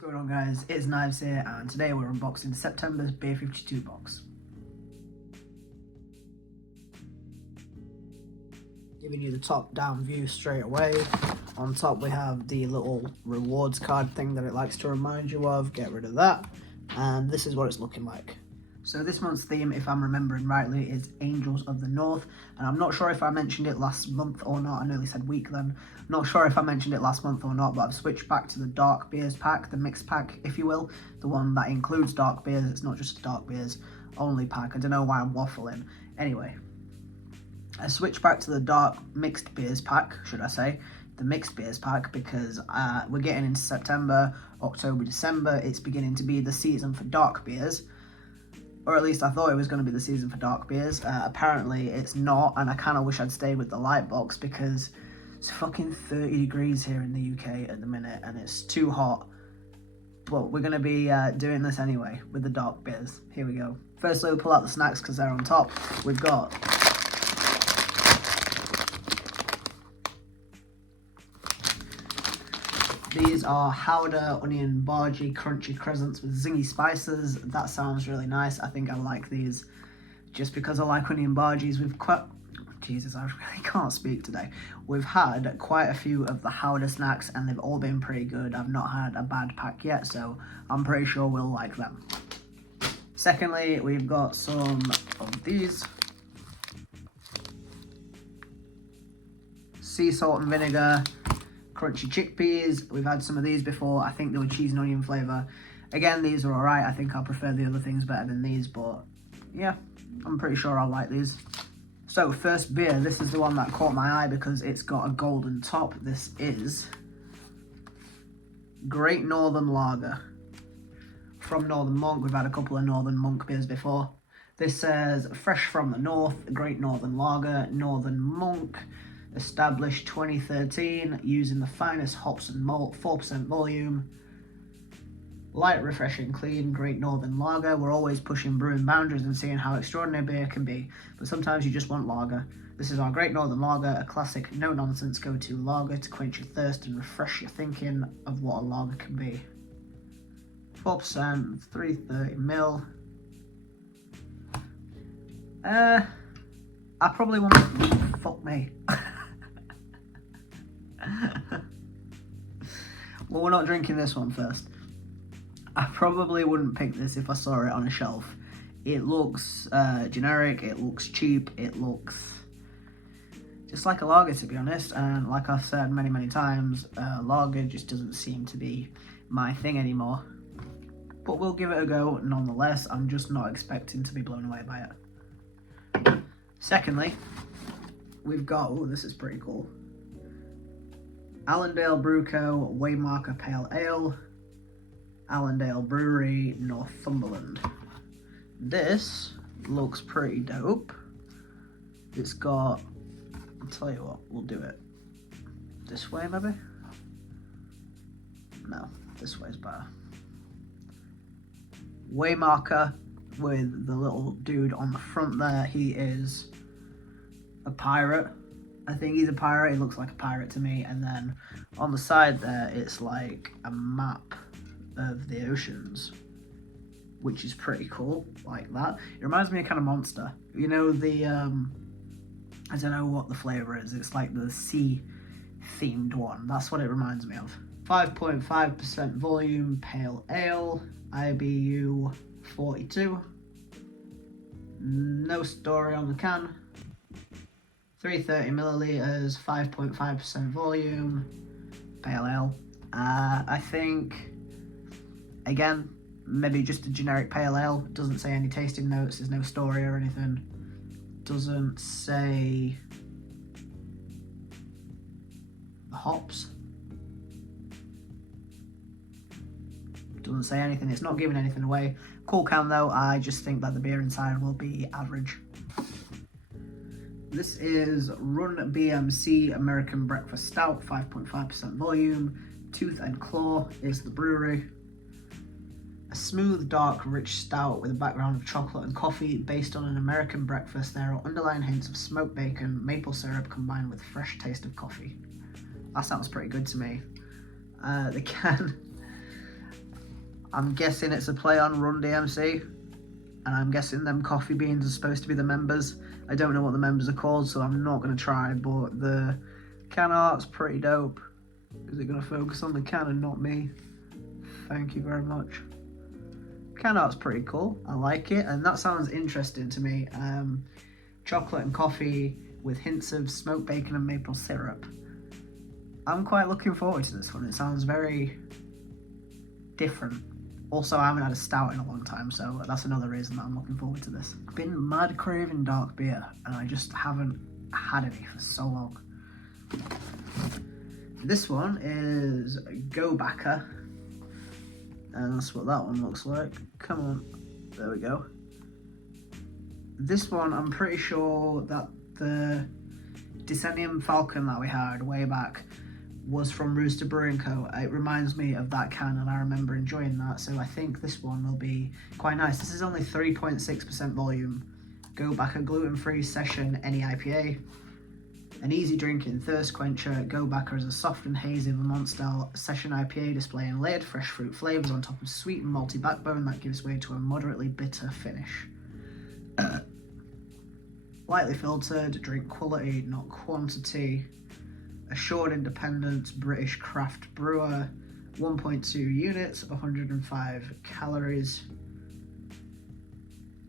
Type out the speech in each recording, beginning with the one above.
What's going on, guys? It's Knives here, and today we're unboxing September's BEER52 box. Giving you the top down view straight away. On top we have the little rewards card thing that it likes to remind you of. Get rid of that. And this is what it's looking like. So this month's theme, if I'm remembering rightly, is Angels of the North, and I'm not sure if I mentioned it last month or not. I nearly said week then. Not sure if I mentioned it last month or not, but I've switched back to the dark beers pack, the mixed pack, if you will, the one that includes dark beers. It's not just a dark beers only pack. I don't know why I'm waffling. Anyway, I switched back to the dark mixed beers pack, should I say, the mixed beers pack, because we're getting into September, October, December. It's beginning to be the season for dark beers. Or at least I thought it was going to be the season for dark beers. Apparently it's not, and I kind of wish I'd stayed with the light box because it's fucking 30 degrees here in the UK at the minute and it's too hot. But we're going to be doing this anyway with the dark beers. Here we go. Firstly, we'll pull out the snacks because they're on top. We've got these are Howder Onion Bargy Crunchy Crescents with zingy spices. That sounds really nice. I think I like these just because I like onion bargies. Jesus, I really can't speak today. We've had quite a few of the Howder snacks and they've all been pretty good. I've not had a bad pack yet, so I'm pretty sure we'll like them. Secondly, we've got some of these. Sea salt and vinegar crunchy chickpeas. We've had some of these before. I think they were cheese and onion flavour. Again, these are alright. I think I prefer the other things better than these, but yeah, I'm pretty sure I'll like these. So first beer, this is the one that caught my eye because it's got a golden top. This is Great Northern Lager from Northern Monk. We've had a couple of Northern Monk beers before. This says fresh from the north, Great Northern Lager, Northern Monk. Established 2013, using the finest hops and malt, 4% volume. Light, refreshing, clean, Great Northern Lager. We're always pushing brewing boundaries and seeing how extraordinary beer can be, but sometimes you just want lager. This is our Great Northern Lager, a classic, no-nonsense go-to lager to quench your thirst and refresh your thinking of what a lager can be. 4%, 330ml. I probably won't. Fuck me. Well, we're not drinking this one first. I probably wouldn't pick this if I saw it on a shelf. It looks generic, it looks cheap, it looks just like a lager, to be honest. And like I've said many times, lager just doesn't seem to be my thing anymore. But we'll give it a go nonetheless. I'm just not expecting to be blown away by it. Secondly, we've got, oh, this is pretty cool. Allendale Brew Co. Waymarker Pale Ale, Allendale Brewery, Northumberland. This looks pretty dope. It's got, I'll tell you what, we'll do it this way maybe? No, this way's better. Waymarker with the little dude on the front there. He is a pirate. I think he's a pirate. He looks like a pirate to me. And then on the side there, it's like a map of the oceans, which is pretty cool, like that. It reminds me of kind of Monster. You know, the, I don't know what the flavour is. It's like the sea themed one. That's what it reminds me of. 5.5% volume, pale ale, IBU 42. No story on the can. 330 milliliters, 5.5% volume, pale ale. I think, again, maybe just a generic pale ale. Doesn't say any tasting notes, there's no story or anything. Doesn't say the hops. Doesn't say anything, it's not giving anything away. Cool can though. I just think that the beer inside will be average. This is Run B.M.C American Breakfast Stout, 5.5% volume. Tooth and Claw is the brewery. A smooth, dark, rich stout with a background of chocolate and coffee. Based on an American breakfast, there are underlying hints of smoked bacon, maple syrup combined with fresh taste of coffee. That sounds pretty good to me. The can, I'm guessing it's a play on Run DMC, and I'm guessing them coffee beans are supposed to be the members. I don't know what the members are called, so I'm not going to try, but the can art's pretty dope. Is it going to focus on the can and not me? Thank you very much. Can art's pretty cool. I like it, and that sounds interesting to me. Chocolate and coffee with hints of smoked bacon and maple syrup. I'm quite looking forward to this one. It sounds very different. Also, I haven't had a stout in a long time, so that's another reason that I'm looking forward to this. I've been mad craving dark beer, and I just haven't had any for so long. This one is Go Backer, and that's what that one looks like. Come on, there we go. This one, I'm pretty sure that the Decennium Falcon that we had way back was from Rooster Brewing Co. It reminds me of that can, and I remember enjoying that, so I think this one will be quite nice. This is only 3.6% volume. Go Back, a gluten-free session any IPA. An easy drinking thirst quencher. Go Backer is a soft and hazy Vermont-style session IPA displaying layered fresh fruit flavours on top of sweet and malty backbone that gives way to a moderately bitter finish. Lightly filtered, drink quality, not quantity. Assured independent British craft brewer, 1.2 units, 105 calories,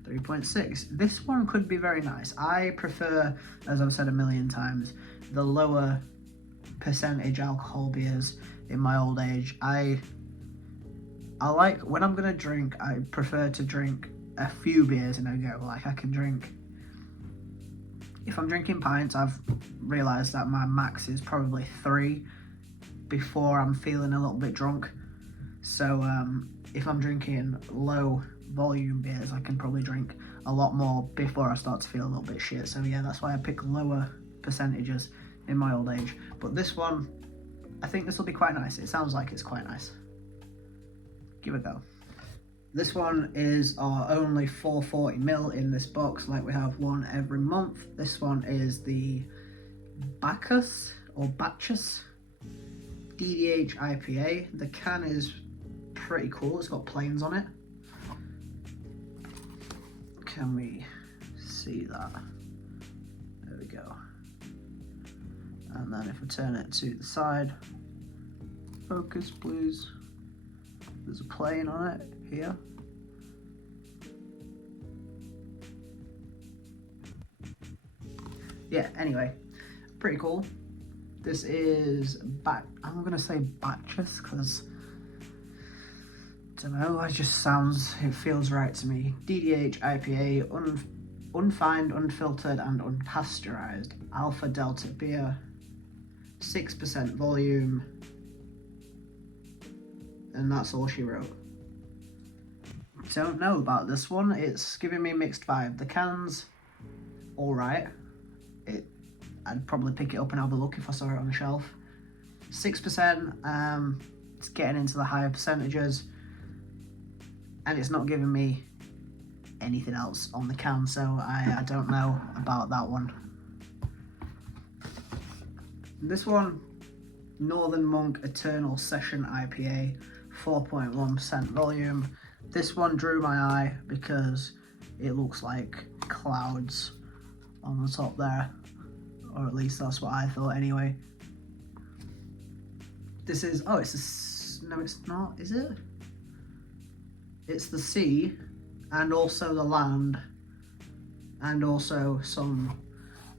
3.6. This one could be very nice. I prefer, as I've said a million times, the lower percentage alcohol beers in my old age. I like, when I'm gonna drink, I prefer to drink a few beers in a go. Like, I can drink, if I'm drinking pints, I've realised that my max is probably 3 before I'm feeling a little bit drunk. So if I'm drinking low volume beers, I can probably drink a lot more before I start to feel a little bit shit. So yeah, that's why I pick lower percentages in my old age. But this one, I think this will be quite nice. It sounds like it's quite nice. Give it a go. This one is our only 440ml in this box, like we have one every month. This one is the Bacchus or Bacchus DDH IPA. The can is pretty cool. It's got planes on it. Can we see that? There we go. And then if we turn it to the side, focus please. There's a plane on it here. Yeah, anyway, pretty cool. This is I'm gonna say Bacchus because I don't know, it just sounds, it feels right to me. DDH IPA, unfined, unfiltered and unpasteurized. Alpha Delta beer, 6% volume, and that's all she wrote. Don't know about this one. It's giving me a mixed vibe. The can's alright. I'd probably pick it up and have a look if I saw it on the shelf. 6%, it's getting into the higher percentages, and it's not giving me anything else on the can, so I don't know about that one. This one, Northern Monk Eternal Session IPA, 4.1% volume. This one drew my eye because it looks like clouds on the top there, or at least that's what I thought anyway. This is, oh, no it's not, is it? It's the sea, and also the land, and also some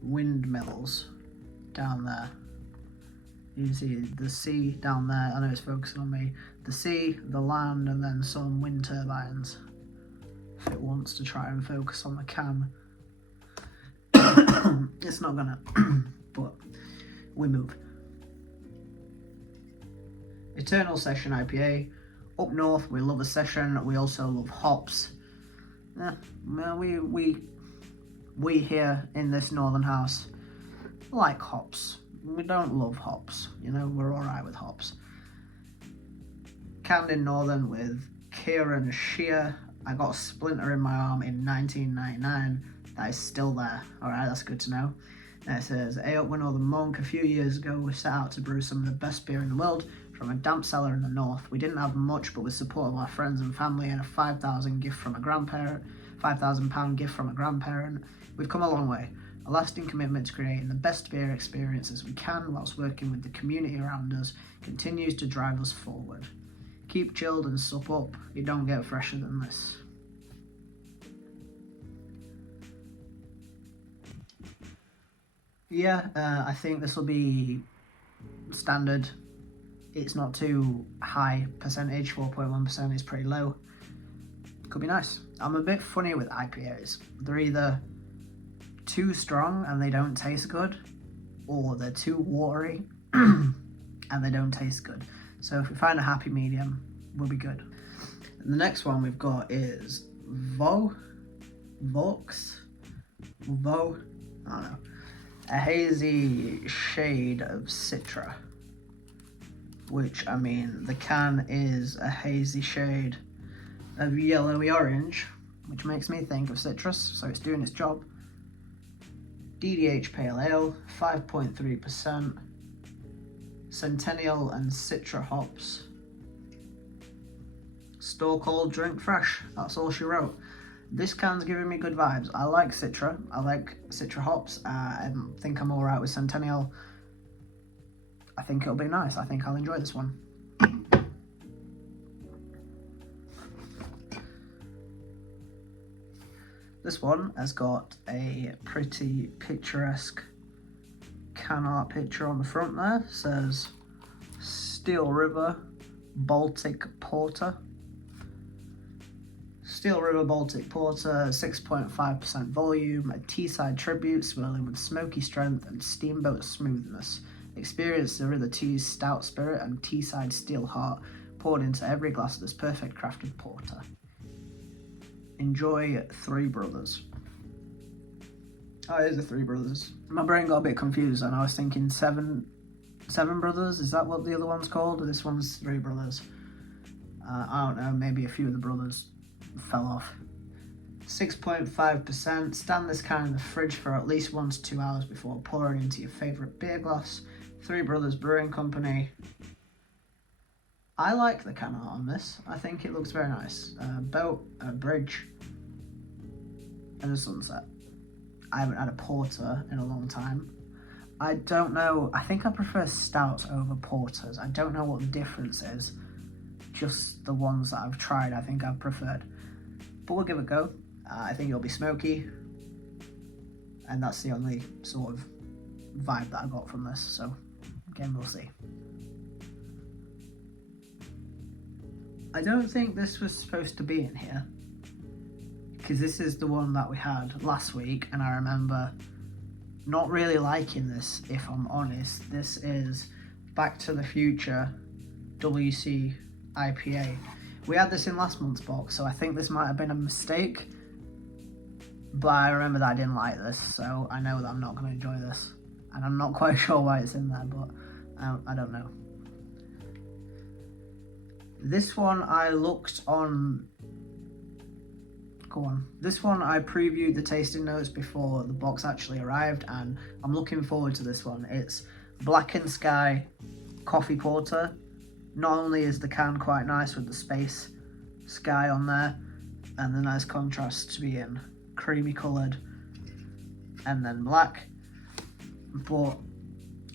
windmills down there. You can see the sea down there. I know it's focusing on me. The sea, the land, and then some wind turbines. If it wants to try and focus on the can. It's not gonna, but we move. Eternal Session IPA. Up north, we love a session. We also love hops. Well, we here in this northern house like hops. We don't love hops, you know, we're alright with hops. Canned in Northern with Kieran Shear. I got a splinter in my arm in 1999. That is still there. Alright, that's good to know. And it says, hey up, we're Northern Monk. A few years ago, we set out to brew some of the best beer in the world from a damp cellar in the north. We didn't have much, but with support of our friends and family and a £5,000 gift from a grandparent, £5,000 gift from a grandparent, we've come a long way. A lasting commitment to creating the best beer experiences we can whilst working with the community around us continues to drive us forward. Keep chilled and sup up, you don't get fresher than this. Yeah, I think this will be standard. It's not too high percentage, 4.1% is pretty low. Could be nice. I'm a bit funny with IPAs. They're either too strong and they don't taste good, or they're too watery and they don't taste good. So if we find a happy medium, we'll be good. And the next one we've got is I don't know. A hazy shade of Citra, which, I mean, the can is a hazy shade of yellowy orange, which makes me think of citrus, so it's doing its job. DDH Pale Ale, 5.3%, Centennial and Citra hops. Store cold, drink fresh, that's all she wrote. This can's giving me good vibes. I like Citra, I like Citra hops. I think I'm alright with Centennial. I think it'll be nice. I think I'll enjoy this one. This one has got a pretty picturesque can art picture on the front there. It says Steel River Baltic Porter. Steel River Baltic Porter, 6.5% volume, a Teesside tribute swirling with smoky strength and steamboat smoothness. Experience the River Tees stout spirit and Teesside steel heart poured into every glass of this perfect crafted porter. Enjoy Three Brothers. Oh, it is the Three Brothers. My brain got a bit confused and I was thinking Seven Brothers, is that what the other one's called? This one's Three Brothers. I don't know, maybe a few of the brothers fell off. 6.5%. Stand this can in the fridge for at least 1 to 2 hours before pouring into your favourite beer glass. Three Brothers Brewing Company. I like the can art on this. I think it looks very nice. A boat, a bridge, and a sunset. I haven't had a porter in a long time. I don't know. I think I prefer stouts over porters. I don't know what the difference is. Just the ones that I've tried, I think I've preferred. But we'll give it a go. I think it'll be smoky. And that's the only sort of vibe that I got from this. So, again, we'll see. I don't think this was supposed to be in here. Because this is the one that we had last week. And I remember not really liking this, if I'm honest. This is Back to the Future WC IPA. We had this in last month's box, so I think this might have been a mistake. But I remember that I didn't like this, so I know that I'm not going to enjoy this. And I'm not quite sure why it's in there, but I don't know. This one I looked on... Go on. This one I previewed the tasting notes before the box actually arrived, and I'm looking forward to this one. It's Black and Sky Coffee Porter. Not only is the can quite nice with the space sky on there and the nice contrast to being creamy coloured and then black, but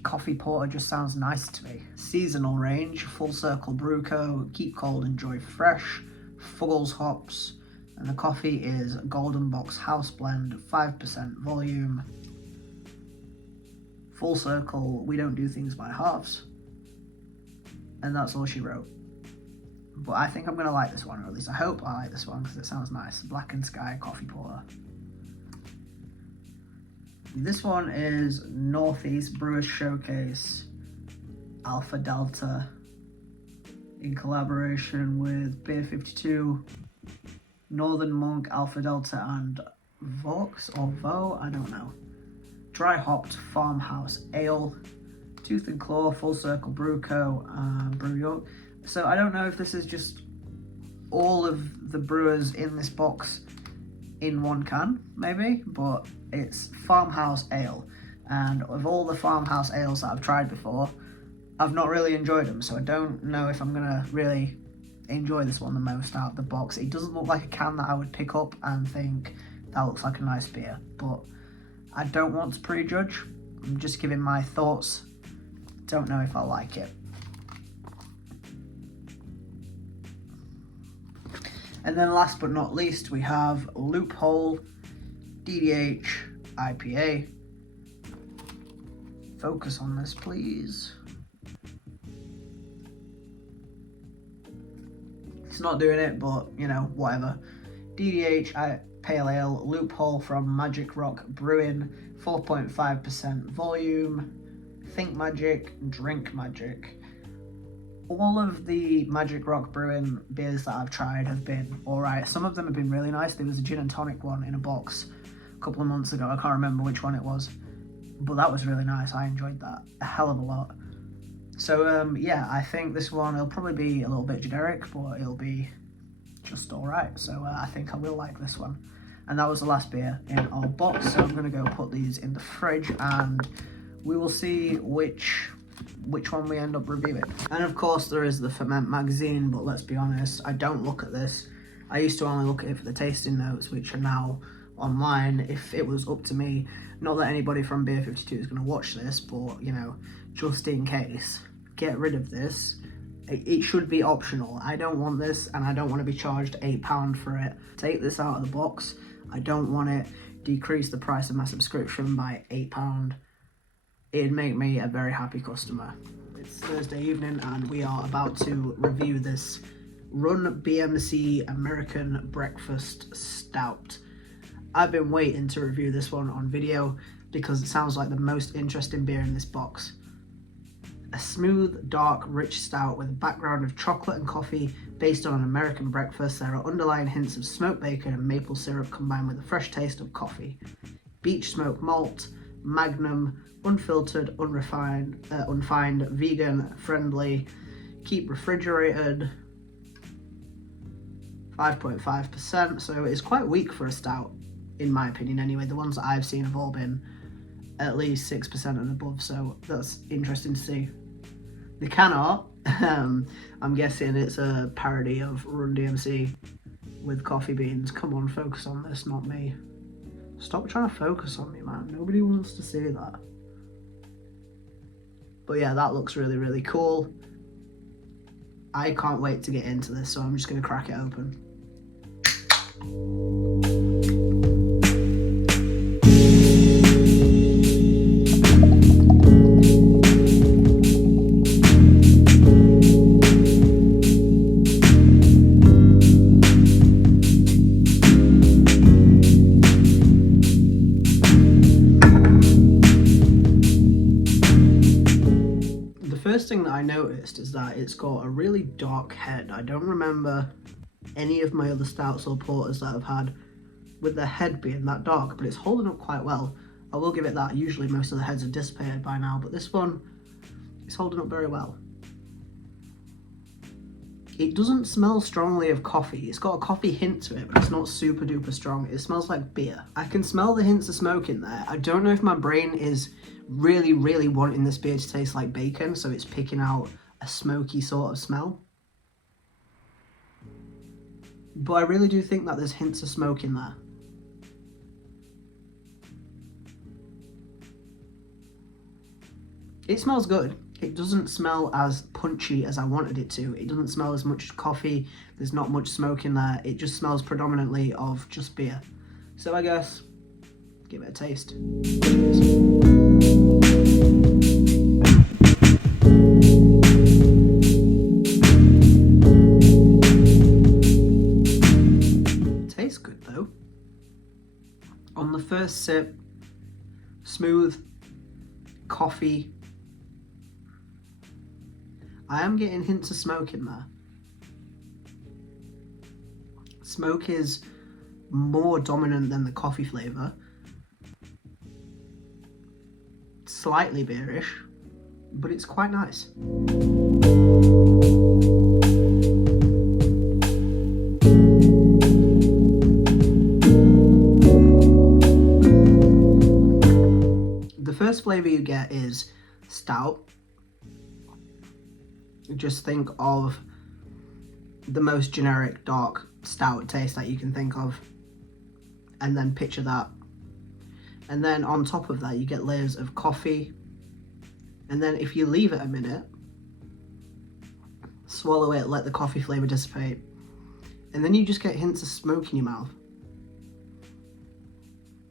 coffee porter just sounds nice to me. Seasonal range, Full Circle Brew Co, keep cold, enjoy fresh, Fuggles hops, and the coffee is Golden Box House Blend, 5% volume. Full Circle, we don't do things by halves. And that's all she wrote. But I think I'm going to like this one, or at least I hope I like this one, because it sounds nice. Black and Sky Coffee Porter. This one is Northeast Brewers Showcase Alpha Delta in collaboration with BEER52, Northern Monk, Alpha Delta, and Vox or Vo, I don't know. Dry hopped farmhouse ale. Tooth and Claw, Full Circle Brew Co, Brew York. So I don't know if this is just all of the brewers in this box in one can, maybe, but it's farmhouse ale. And of all the farmhouse ales that I've tried before, I've not really enjoyed them, so I don't know if I'm gonna really enjoy this one the most out of the box. It doesn't look like a can that I would pick up and think that looks like a nice beer, but I don't want to prejudge. I'm just giving my thoughts. Don't know if I like it. And then last but not least, we have Loophole DDH IPA. Focus on this, please. It's not doing it, but you know, whatever. DDH Pale Ale Loophole from Magic Rock Brewing, 4.5% volume. Think Magic, Drink Magic. All of the Magic Rock Brewing beers that I've tried have been alright. Some of them have been really nice. There was a gin and tonic one in a box a couple of months ago. I can't remember which one it was, but that was really nice. I enjoyed that a hell of a lot. So yeah, I think this one, it'll probably be a little bit generic, but it'll be just alright. So I think I will like this one. And that was the last beer in our box. So I'm going to go put these in the fridge and we will see which one we end up reviewing. And of course there is the Ferment magazine, but let's be honest, I don't look at this. I used to only look at it for the tasting notes, which are now online. If it was up to me, not that anybody from BEER52 is going to watch this, but you know, just in case, get rid of this. It should be optional. I don't want this, and I don't want to be charged £8 for it. Take this out of the box. I don't want it. Decrease the price of my subscription by £8. It'd make me a very happy customer. It's Thursday evening and we are about to review this Run B.M.C American Breakfast Stout. I've been waiting to review this one on video because it sounds like the most interesting beer in this box. A smooth, dark, rich stout with a background of chocolate and coffee based on an American breakfast. There are underlying hints of smoked bacon and maple syrup combined with a fresh taste of coffee. Beech smoke malt, Magnum, unfiltered, unfined, vegan friendly, keep refrigerated, 5.5%, so it's quite weak for a stout, in my opinion anyway. The ones that I've seen have all been at least 6% and above, so that's interesting to see. The can art, I'm guessing it's a parody of Run DMC with coffee beans. Come on, focus on this, not me. Stop trying to focus on me, man. Nobody wants to see that. But yeah, that looks really, really cool. I can't wait to get into this, so I'm just going to crack it open. First thing that I noticed is that it's got a really dark head. I don't remember any of my other stouts or porters that I've had with the head being that dark, but it's holding up quite well. I will give it that. Usually most of the heads are dissipated by now, but this one is holding up very well. It doesn't smell strongly of coffee. It's got a coffee hint to it, but it's not super duper strong. It smells like beer. I can smell the hints of smoke in there. I don't know if my brain is really, really wanting this beer to taste like bacon, so it's picking out a smoky sort of smell. But I really do think that there's hints of smoke in there. It smells good. It doesn't smell as punchy as I wanted it to. It doesn't smell as much coffee. There's not much smoke in there. It just smells predominantly of just beer. So I guess, give it a taste. Tastes good though. On the first sip, smooth, coffee. I am getting hints of smoke in there. Smoke is more dominant than the coffee flavour. Slightly beerish, but it's quite nice. The first flavour you get is stout. just think of the most generic dark stout taste that you can think of, and then picture that. And then on top of that you get layers of coffee, and then if you leave it a minute, swallow it, let the coffee flavour dissipate, and then you just get hints of smoke in your mouth,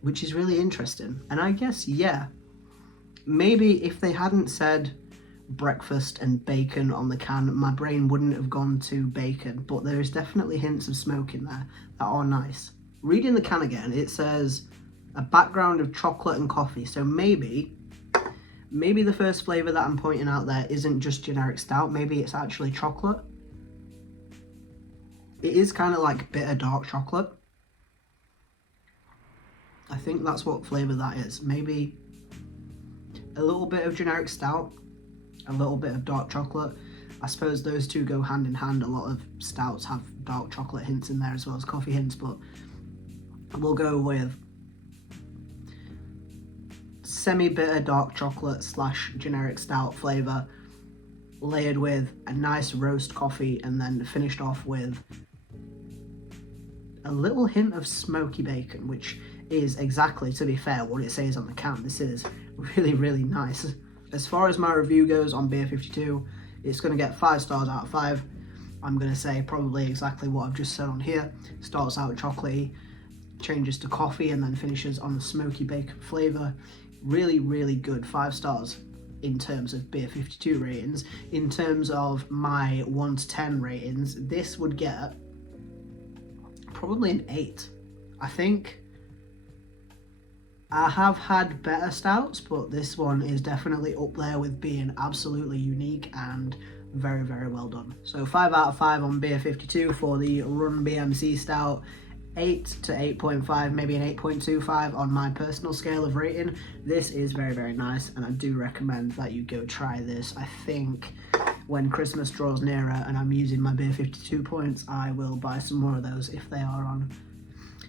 which is really interesting. And I guess, yeah, maybe if they hadn't said breakfast and bacon on the can, my brain wouldn't have gone to bacon, but there is definitely hints of smoke in there that are nice. Reading the can again, it says a background of chocolate and coffee, so maybe the first flavour that I'm pointing out there isn't just generic stout, maybe it's actually chocolate. It is kind of like bitter dark chocolate. I think that's what flavour that is. Maybe a little bit of generic stout, a little bit of dark chocolate. I suppose those two go hand in hand. A lot of stouts have dark chocolate hints in there as well as coffee hints, but we'll go with semi-bitter dark chocolate / generic stout flavour, layered with a nice roast coffee, and then finished off with a little hint of smoky bacon, which is exactly, to be fair, what it says on the can. This is really, really nice. As far as my review goes on BEER52, it's going to get 5 stars out of 5. I'm going to say probably exactly what I've just said on here. Starts out chocolatey, changes to coffee, and then finishes on the smoky bacon flavour. Really, really good. 5 stars in terms of BEER52 ratings. In terms of my 1 to 10 ratings, this would get probably an 8. I think I have had better stouts, but this one is definitely up there with being absolutely unique and very, very well done. So 5 out of 5 on BEER52 for the Run B.M.C Stout. 8 to 8.5, maybe an 8.25 on my personal scale of rating. This is very, very nice, and I do recommend that you go try this. I think when Christmas draws nearer and I'm using my BEER52 points, I will buy some more of those if they are on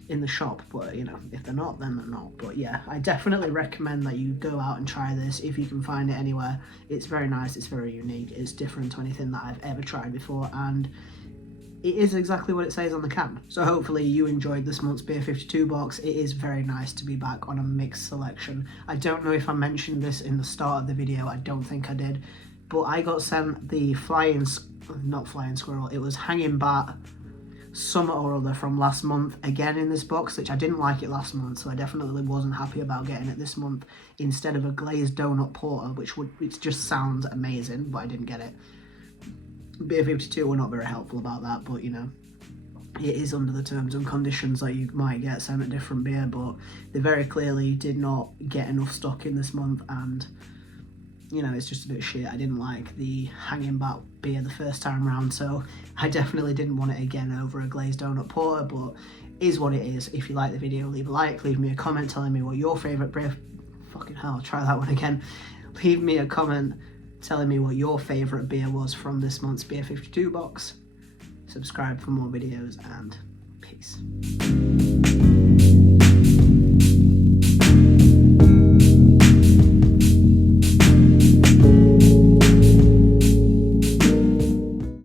in the shop, but you know, if they're not, then they're not. But yeah, I definitely recommend that you go out and try this if you can find it anywhere. It's very nice, it's very unique, it's different to anything that I've ever tried before, and it is exactly what it says on the can. So hopefully you enjoyed this month's BEER52 box. It is very nice to be back on a mixed selection. I don't know if I mentioned this in the start of the video, I don't think I did, but I got sent the not flying squirrel, it was hanging bat some or other from last month again in this box, which I didn't like it last month, so I definitely wasn't happy about getting it this month instead of a glazed donut porter, which just sounds amazing, but I didn't get it. BEER52 were not very helpful about that, but you know, it is under the terms and conditions that you might get sent a different beer, but they very clearly did not get enough stock in this month, and you know, it's just a bit shit. I didn't like the hanging bat beer the first time around, so I definitely didn't want it again over a glazed donut porter, but is what it is. If you like the video, leave a like, leave me a comment telling me what your favourite beer, fucking hell, try that one again. Leave me a comment telling me what your favourite beer was from this month's BEER52 box. Subscribe for more videos, and peace.